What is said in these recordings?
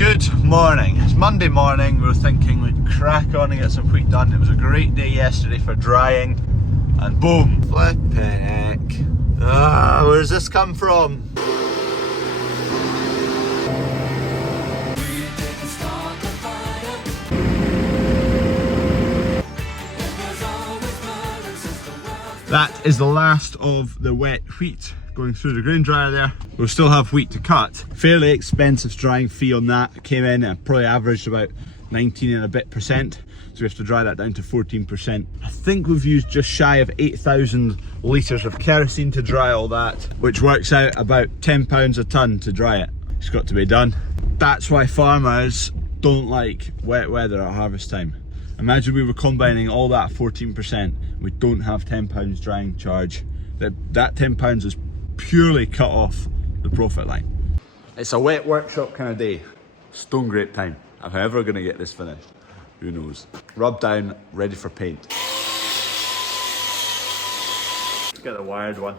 Good morning. It's Monday morning. We were thinking we'd crack on and get some wheat done. It was a great day yesterday for drying, and boom! Flippin' heck. Where's this come from? That is the last of the wet wheat going through the grain dryer there. We'll still have wheat to cut. Fairly expensive drying fee on that. Came in and probably averaged about 19 and a bit percent. So we have to dry that down to 14%. I think we've used just shy of 8,000 litres of kerosene to dry all that, which works out about £10 a tonne to dry it. It's got to be done. That's why farmers don't like wet weather at harvest time. Imagine we were combining all that 14%. We don't have £10 drying charge. That £10 is purely cut off the profit line. It's a wet workshop kind of day. Stone grape time. Am I ever going to get this finished? Who knows? Rub down, ready for paint. Let's get the wired one.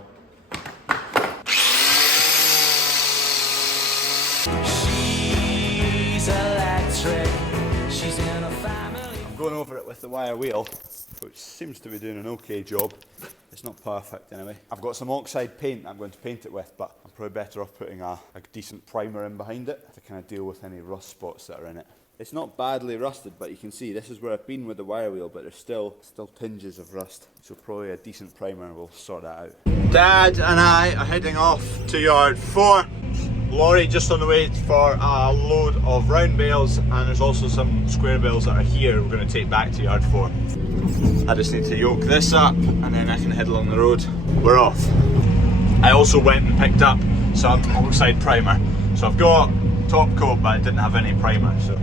She's electric. She's in a family. I'm going over it with the wire wheel, which seems to be doing an okay job. It's not perfect anyway. I've got some oxide paint I'm going to paint it with, but I'm probably better off putting a decent primer in behind it to kind of deal with any rust spots that are in it. It's not badly rusted, but you can see this is where I've been with the wire wheel, but there's still tinges of rust. So probably a decent primer will sort that out. Dad and I are heading off to yard 4. Lorry just on the way for a load of round bales, and there's also some square bales that are here we're going to take back to yard 4. I just need to yoke this up and then I can head along the road. We're off. I also went and picked up some oxide primer. So I've got top coat, but I didn't have any primer, so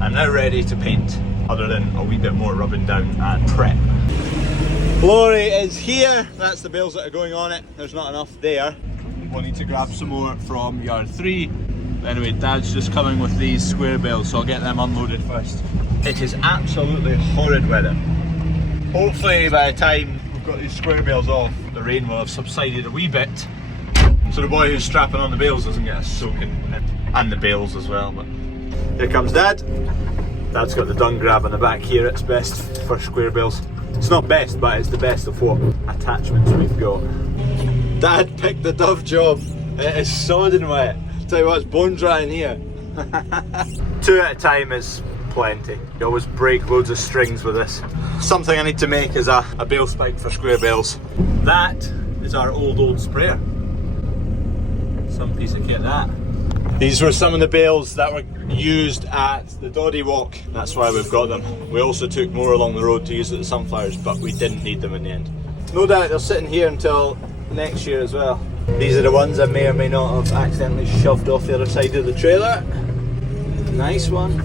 I'm now ready to paint, other than a wee bit more rubbing down and prep. Lorry is here. That's the bales that are going on it. There's not enough there. We'll need to grab some more from yard 3. Anyway, Dad's just coming with these square bales, so I'll get them unloaded first. It is absolutely horrid weather. Hopefully by the time we've got these square bales off, the rain will have subsided a wee bit, so the boy who's strapping on the bales doesn't get a soaking, and the bales as well. But here comes Dad. Dad's got the dung grab on the back here. It's best for square bales. It's not best, but it's the best of what attachments we've got. Dad picked the Dove job. It is sodding wet. Tell you what, it's bone dry in here. 2 at a time is plenty. You always break loads of strings with this. Something I need to make is a bale spike for square bales. That is our old sprayer. Some piece of kit, that. These were some of the bales that were used at the Doddy Walk. That's why we've got them. We also took more along the road to use at the sunflowers, but we didn't need them in the end. No doubt they're sitting here until next year as well. These are the ones I may or may not have accidentally shoved off the other side of the trailer. Nice one.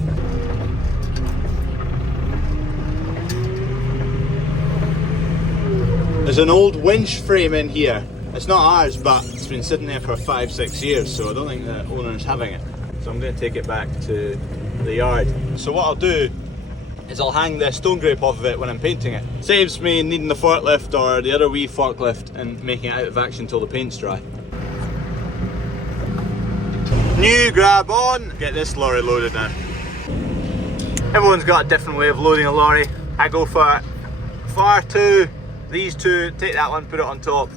There's an old winch frame in here. It's not ours, but it's been sitting there for 5-6 years, so I don't think the owner's having it. So I'm going to take it back to the yard. So what I'll do is I'll hang the stone grape off of it when I'm painting it. Saves me needing the forklift or the other wee forklift and making it out of action until the paint's dry. New grab on! Get this lorry loaded now. Everyone's got a different way of loading a lorry. I go for these 2, take that one, put it on top,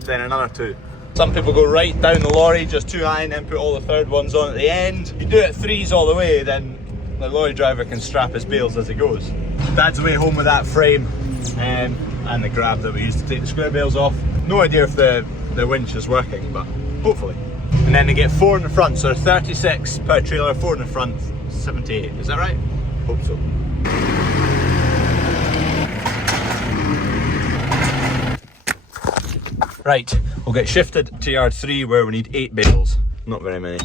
then another 2. Some people go right down the lorry, just 2 high, and then put all the third ones on at the end. You do it 3s all the way, then the lorry driver can strap his bales as he goes. Dad's away home with that frame and the grab that we used to take the square bales off. No idea if the winch is working, but hopefully. And then they get 4 in the front, so 36 per trailer, 4 in the front, 78. Is that right? Hope so. Right, we'll get shifted to yard 3 where we need 8 bales. Not very many.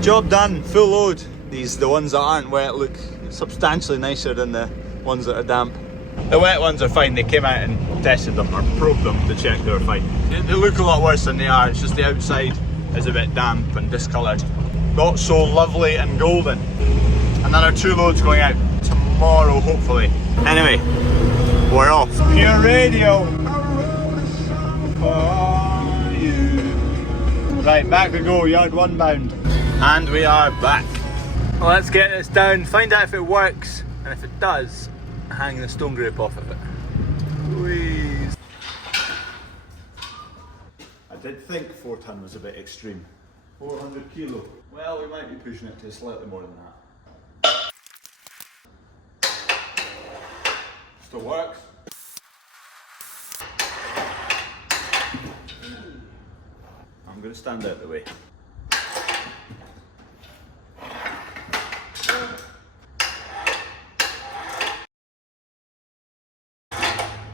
Job done, full load. The ones that aren't wet look substantially nicer than the ones that are damp. The wet ones are fine. They came out and tested them or probed them to check they were fine. They look a lot worse than they are. It's just the outside is a bit damp and discoloured. Not so lovely and golden. Another 2 loads going out tomorrow, hopefully. Anyway, we're off. Pure radio. Right, back we go, yard 1 bound. And we are back. Well, let's get this down, find out if it works, and if it does, hang the stone grape off of it. Wheeze. I did think 4 ton was a bit extreme. 400 kilo. Well, we might be pushing it to slightly more than that. Still works. I'm going to stand out the way.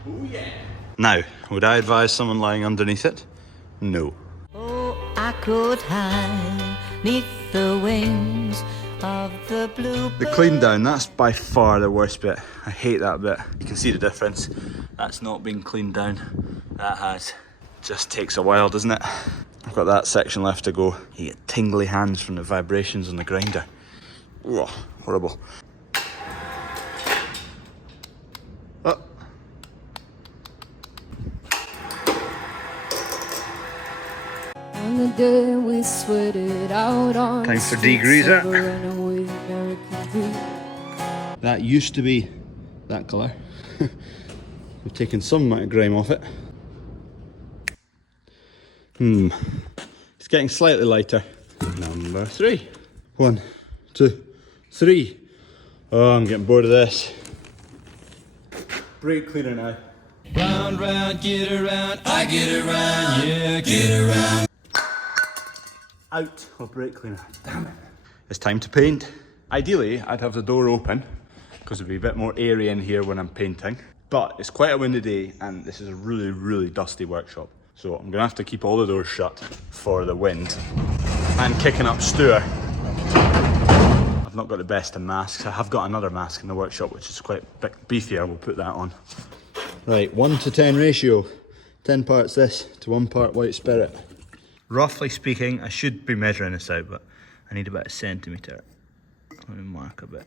Oh yeah! Now, would I advise someone lying underneath it? No. Oh, I could hide neath the wings of the blue. The clean down, that's by far the worst bit. I hate that bit. You can see the difference. That's not being cleaned down. That has. Just takes a while, doesn't it? I've got that section left to go. You get tingly hands from the vibrations on the grinder. Ugh, horrible. Oh. On the day we sweated out on Time for degreaser. That used to be that colour. We've taken some amount of grime off it. It's getting slightly lighter. Number 3. 1, 2, 3. Oh, I'm getting bored of this. Brake cleaner now. Round, round, get around, I get around, yeah, get around. Out of brake cleaner. Damn it. It's time to paint. Ideally, I'd have the door open because it'd be a bit more airy in here when I'm painting. But it's quite a windy day and this is a really, really dusty workshop. So I'm gonna have to keep all the doors shut for the wind. And kicking up Stuart. I've not got the best of masks. I have got another mask in the workshop which is quite beefier. We'll put that on. Right, 1 to 10 ratio. 10 parts this to 1 part white spirit. Roughly speaking, I should be measuring this out, but I need about a centimetre. Let me mark a bit.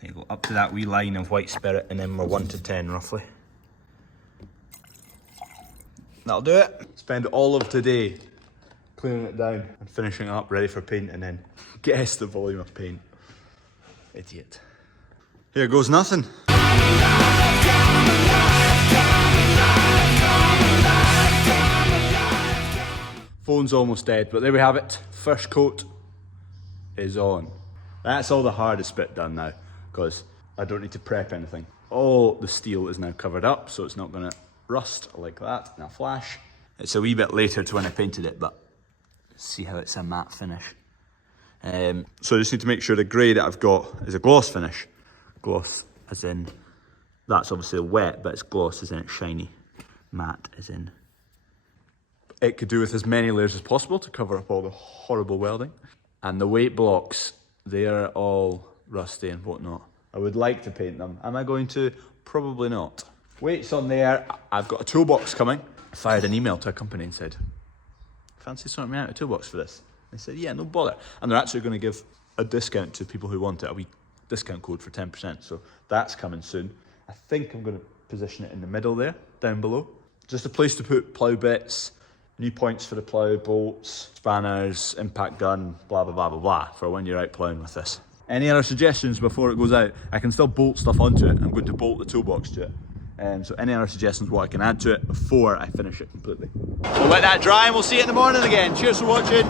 There you go, up to that wee line of white spirit, and then we're 1 to 10 roughly. That'll do it. Spend all of today clearing it down and finishing it up, ready for paint, and then guess the volume of paint. Idiot. Here goes nothing. Phone's almost dead, but there we have it. First coat is on. That's all the hardest bit done now, because I don't need to prep anything. All the steel is now covered up, so it's not going to rust like that in a flash. It's a wee bit later to when I painted it, but see how it's a matte finish. So I just need to make sure the grey that I've got is a gloss finish. Gloss as in, that's obviously wet, but it's gloss as in it's shiny. Matte as in, it could do with as many layers as possible to cover up all the horrible welding. And the weight blocks, they are all rusty and whatnot. I would like to paint them. Am I going to? Probably not. Weights on there. I've got a toolbox coming. I fired an email to a company and said, fancy sorting me out a toolbox for this? They said, yeah, no bother. And they're actually going to give a discount to people who want it, a wee discount code for 10%. So that's coming soon. I think I'm going to position it in the middle there, down below. Just a place to put plough bits, new points for the plough, bolts, spanners, impact gun, blah, blah, blah, blah, blah, for when you're out ploughing with this. Any other suggestions before it goes out? I can still bolt stuff onto it. I'm going to bolt the toolbox to it. So any other suggestions what I can add to it before I finish it completely. We'll let that dry and we'll see you in the morning again. Cheers for watching.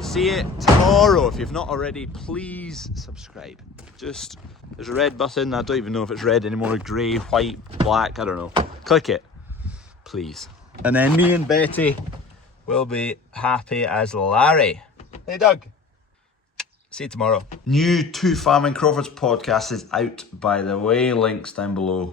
See you tomorrow. If you've not already, please subscribe. Just, there's a red button. I don't even know if it's red anymore, grey, white, black, I don't know. Click it, please. And then me and Betty will be happy as Larry. Hey Doug. See you tomorrow. New 2 Farming Crawfords podcast is out, by the way. Links down below.